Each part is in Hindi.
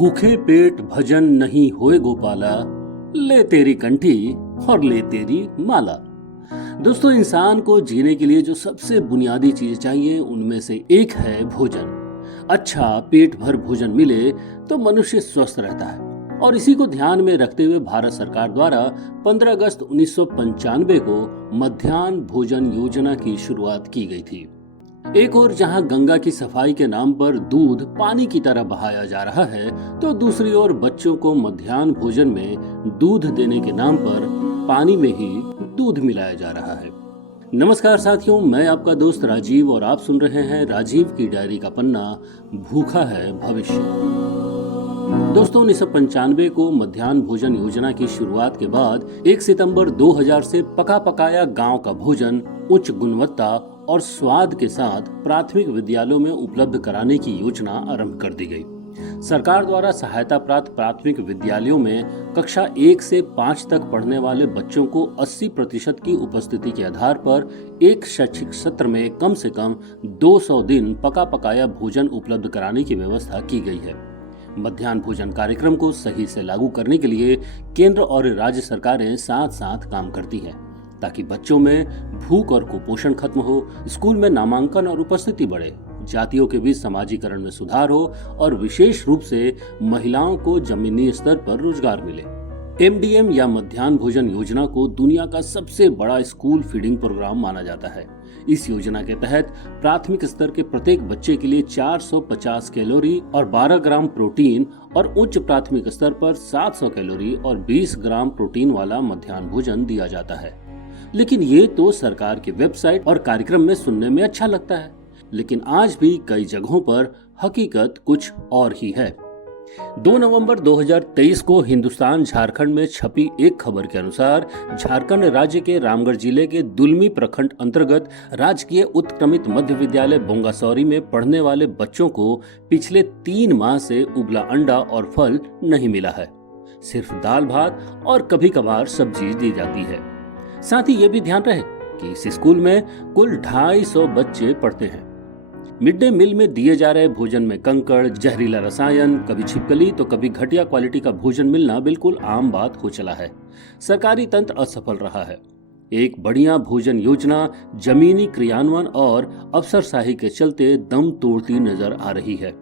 भूखे पेट भजन नहीं होए गोपाला, ले तेरी कंठी और ले तेरी माला। दोस्तों, इंसान को जीने के लिए जो सबसे बुनियादी चीज चाहिए उनमें से एक है भोजन। अच्छा पेट भर भोजन मिले तो मनुष्य स्वस्थ रहता है और इसी को ध्यान में रखते हुए भारत सरकार द्वारा 15 अगस्त 1995 को मध्याह्न भोजन योजना की शुरुआत की गई थी। एक और जहां गंगा की सफाई के नाम पर दूध पानी की तरह बहाया जा रहा है, तो दूसरी ओर बच्चों को मध्याह्न भोजन में दूध देने के नाम पर पानी में ही दूध मिलाया जा रहा है। नमस्कार साथियों, मैं आपका दोस्त राजीव और आप सुन रहे हैं राजीव की डायरी का पन्ना, भूखा है भविष्य। दोस्तों, 1995 को मध्याह्न भोजन योजना की शुरुआत के बाद 1 सितंबर 2000 से पका पकाया गांव का भोजन उच्च गुणवत्ता और स्वाद के साथ प्राथमिक विद्यालयों में उपलब्ध कराने की योजना आरंभ कर दी गई। सरकार द्वारा सहायता प्राप्त प्राथमिक विद्यालयों में कक्षा 1 से 5 तक पढ़ने वाले बच्चों को 80% की उपस्थिति के आधार पर एक शैक्षिक सत्र में कम से कम 200 दिन पका पकाया भोजन उपलब्ध कराने की व्यवस्था की गई है। मध्याह्न भोजन कार्यक्रम को सही से लागू करने के लिए केंद्र और राज्य सरकारें साथ साथ काम करती हैं ताकि बच्चों में भूख और कुपोषण खत्म हो, स्कूल में नामांकन और उपस्थिति बढ़े, जातियों के बीच समाजीकरण में सुधार हो और विशेष रूप से महिलाओं को जमीनी स्तर पर रोजगार मिले। MDM या मध्याह्न भोजन योजना को दुनिया का सबसे बड़ा स्कूल फीडिंग प्रोग्राम माना जाता है। इस योजना के तहत प्राथमिक स्तर के प्रत्येक बच्चे के लिए 450 कैलोरी और 12 ग्राम प्रोटीन और उच्च प्राथमिक स्तर पर 700 कैलोरी और 20 ग्राम प्रोटीन वाला मध्याह्न भोजन दिया जाता है। लेकिन ये तो सरकार की वेबसाइट और कार्यक्रम में सुनने में अच्छा लगता है, लेकिन आज भी कई जगहों पर हकीकत कुछ और ही है। 2 नवंबर 2023 को हिंदुस्तान झारखंड में छपी एक खबर के अनुसार झारखंड राज्य के रामगढ़ जिले के दुलमी प्रखंड अंतर्गत राजकीय उत्क्रमित मध्य विद्यालय बोंगासौरी में पढ़ने वाले बच्चों को पिछले 3 माह से उबला अंडा और फल नहीं मिला है। सिर्फ दाल भात और कभी कभार सब्जी दी जाती है। साथ ही ये भी ध्यान रहे कि इस स्कूल में कुल 250 बच्चे पढ़ते हैं। मिड डे मील में दिए जा रहे भोजन में कंकड़, जहरीला रसायन, कभी छिपकली तो कभी घटिया क्वालिटी का भोजन मिलना बिल्कुल आम बात हो चला है। सरकारी तंत्र असफल रहा है। एक बढ़िया भोजन योजना जमीनी क्रियान्वयन और अफसरशाही के चलते दम तोड़ती नजर आ रही है।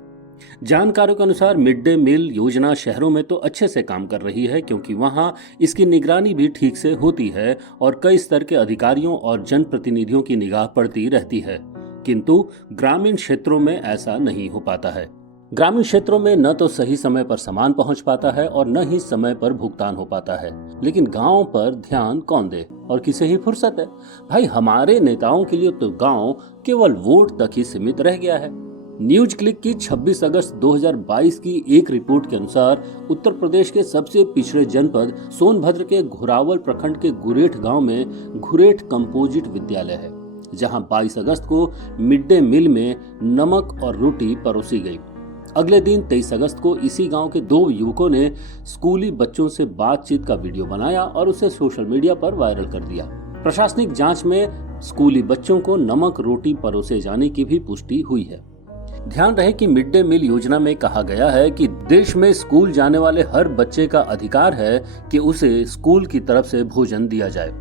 जानकारों के अनुसार मिड डे मील योजना शहरों में तो अच्छे से काम कर रही है, क्योंकि वहां इसकी निगरानी भी ठीक से होती है और कई स्तर के अधिकारियों और जनप्रतिनिधियों की निगाह पड़ती रहती है। किंतु ग्रामीण क्षेत्रों में ऐसा नहीं हो पाता है। ग्रामीण क्षेत्रों में न तो सही समय पर सामान पहुंच पाता है और न ही समय पर भुगतान हो पाता है। लेकिन गांव पर ध्यान कौन दे और किसे ही फुर्सत है। भाई, हमारे नेताओं के लिए तो गांव केवल वोट तक ही सीमित रह गया है। न्यूज क्लिक की 26 अगस्त 2022 की एक रिपोर्ट के अनुसार उत्तर प्रदेश के सबसे पिछड़े जनपद सोनभद्र के घोरावल प्रखंड के गुरेठ गांव में घुरेठ कंपोजिट विद्यालय है, जहां 22 अगस्त को मिड डे मील में नमक और रोटी परोसी गई। अगले दिन 23 अगस्त को इसी गांव के 2 युवकों ने स्कूली बच्चों से बातचीत का वीडियो बनाया और उसे सोशल मीडिया पर वायरल कर दिया। प्रशासनिक जांच में स्कूली बच्चों को नमक रोटी परोसे जाने की भी पुष्टि हुई है। ध्यान रहे कि मिड डे मील योजना में कहा गया है कि देश में स्कूल जाने वाले हर बच्चे का अधिकार है कि उसे स्कूल की तरफ से भोजन दिया जाए।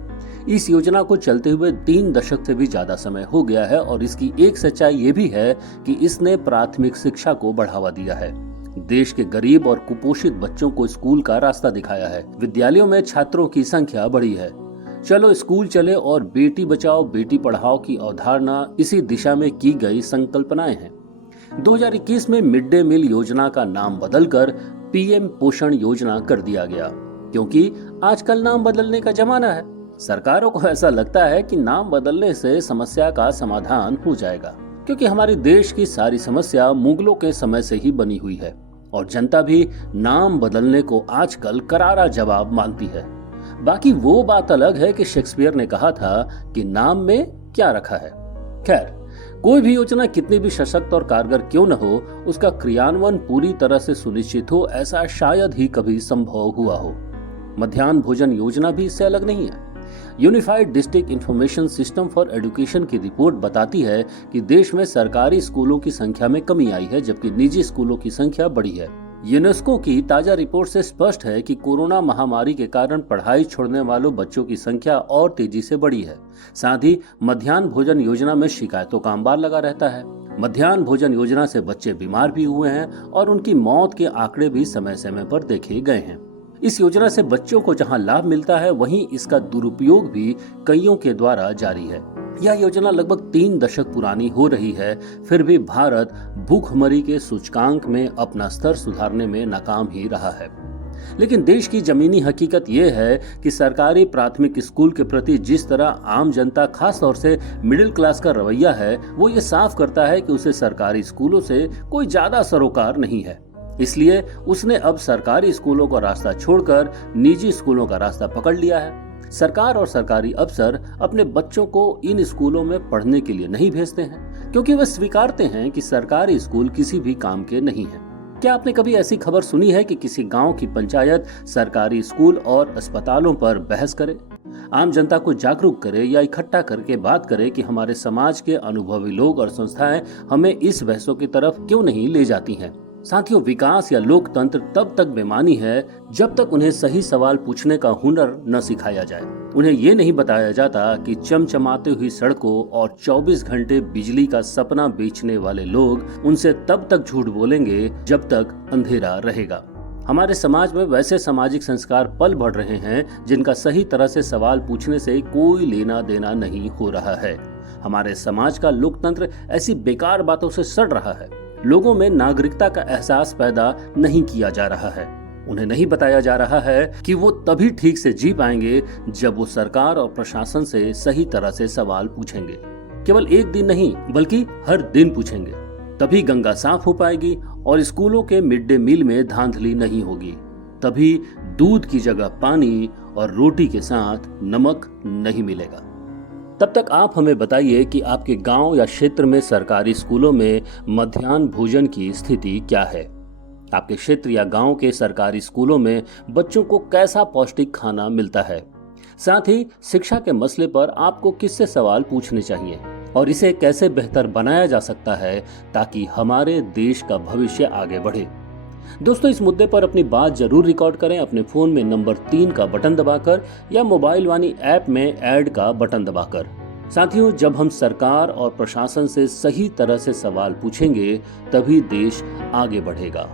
इस योजना को चलते हुए 3 दशक से भी ज्यादा समय हो गया है और इसकी एक सच्चाई ये भी है कि इसने प्राथमिक शिक्षा को बढ़ावा दिया है, देश के गरीब और कुपोषित बच्चों को स्कूल का रास्ता दिखाया है, विद्यालयों में छात्रों की संख्या बढ़ी है। चलो स्कूल चले और बेटी बचाओ बेटी पढ़ाओ की अवधारणा इसी दिशा में की गई संकल्पनाएं हैं। 2021 में मिड डे मील योजना का नाम बदलकर PM पोषण योजना कर दिया गया, क्योंकि आजकल नाम बदलने का जमाना है। सरकारों को ऐसा लगता है कि नाम बदलने से समस्या का समाधान हो जाएगा, क्योंकि हमारे देश की सारी समस्या मुगलों के समय से ही बनी हुई है और जनता भी नाम बदलने को आजकल करारा जवाब मानती है। बाकी वो बात अलग है कि शेक्सपियर ने कहा था कि नाम में क्या रखा है। खैर, कोई भी योजना कितनी भी सशक्त और कारगर क्यों न हो, उसका क्रियान्वयन पूरी तरह से सुनिश्चित हो, ऐसा शायद ही कभी संभव हुआ हो। मध्याह्न भोजन योजना भी इससे अलग नहीं है। Unified district information system for education की रिपोर्ट बताती है कि देश में सरकारी स्कूलों की संख्या में कमी आई है, जबकि निजी स्कूलों की संख्या बढ़ी है। यूनेस्को की ताजा रिपोर्ट से स्पष्ट है कि कोरोना महामारी के कारण पढ़ाई छोड़ने वालों बच्चों की संख्या और तेजी से बढ़ी है। साथ ही मध्याह्न भोजन योजना में शिकायतों का अंबार लगा रहता है। मध्याह्न भोजन योजना से बच्चे बीमार भी हुए हैं और उनकी मौत के आंकड़े भी समय समय पर देखे गए हैं। इस योजना से बच्चों को जहां लाभ मिलता है, वहीं इसका दुरुपयोग भी कईयों के द्वारा जारी है। यह योजना लगभग 3 दशक पुरानी हो रही है, फिर भी भारत भूखमरी के सूचकांक में अपना स्तर सुधारने में नाकाम ही रहा है। लेकिन देश की जमीनी हकीकत यह है कि सरकारी प्राथमिक स्कूल के प्रति जिस तरह आम जनता, खास तौर से मिडिल क्लास का रवैया है, वो ये साफ करता है कि उसे सरकारी स्कूलों से कोई ज्यादा सरोकार नहीं है। इसलिए उसने अब सरकारी स्कूलों का रास्ता छोड़कर निजी स्कूलों का रास्ता पकड़ लिया है। सरकार और सरकारी अफसर अपने बच्चों को इन स्कूलों में पढ़ने के लिए नहीं भेजते हैं, क्योंकि वे स्वीकारते हैं कि सरकारी स्कूल किसी भी काम के नहीं हैं। क्या आपने कभी ऐसी खबर सुनी है कि किसी गांव की पंचायत सरकारी स्कूल और अस्पतालों पर बहस करे, आम जनता को जागरूक करे या इकट्ठा करके बात करे कि हमारे समाज के अनुभवी लोग और संस्थाएं हमें इस बहसों की तरफ क्यों नहीं ले जाती हैं? साथियों, विकास या लोकतंत्र तब तक बेमानी है जब तक उन्हें सही सवाल पूछने का हुनर न सिखाया जाए। उन्हें ये नहीं बताया जाता कि चमचमाते हुई सड़कों और 24 घंटे बिजली का सपना बेचने वाले लोग उनसे तब तक झूठ बोलेंगे जब तक अंधेरा रहेगा। हमारे समाज में वैसे सामाजिक संस्कार पल बढ़ रहे हैं जिनका सही तरह से सवाल पूछने से कोई लेना देना नहीं हो रहा है। हमारे समाज का लोकतंत्र ऐसी बेकार बातों से सड़ रहा है। लोगों में नागरिकता का एहसास पैदा नहीं किया जा रहा है। उन्हें नहीं बताया जा रहा है कि वो तभी ठीक से जी पाएंगे जब वो सरकार और प्रशासन से सही तरह से सवाल पूछेंगे। केवल एक दिन नहीं, बल्कि हर दिन पूछेंगे। तभी गंगा साफ हो पाएगी और स्कूलों के मिड डे मील में धांधली नहीं होगी। तभी दूध की जगह पानी और रोटी के साथ नमक नहीं मिलेगा। तब तक आप हमें बताइए कि आपके गांव या क्षेत्र में सरकारी स्कूलों में मध्याह्न भोजन की स्थिति क्या है। आपके क्षेत्र या गांव के सरकारी स्कूलों में बच्चों को कैसा पौष्टिक खाना मिलता है। साथ ही शिक्षा के मसले पर आपको किससे सवाल पूछने चाहिए और इसे कैसे बेहतर बनाया जा सकता है ताकि हमारे देश का भविष्य आगे बढ़े। दोस्तों, इस मुद्दे पर अपनी बात जरूर रिकॉर्ड करें अपने फोन में नंबर 3 का बटन दबाकर या मोबाइल वाणी ऐप में ऐड का बटन दबाकर। साथियों, जब हम सरकार और प्रशासन से सही तरह से सवाल पूछेंगे तभी देश आगे बढ़ेगा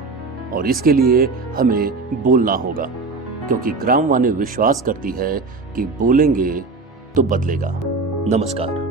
और इसके लिए हमें बोलना होगा, क्योंकि ग्रामवाणी विश्वास करती है कि बोलेंगे तो बदलेगा। नमस्कार।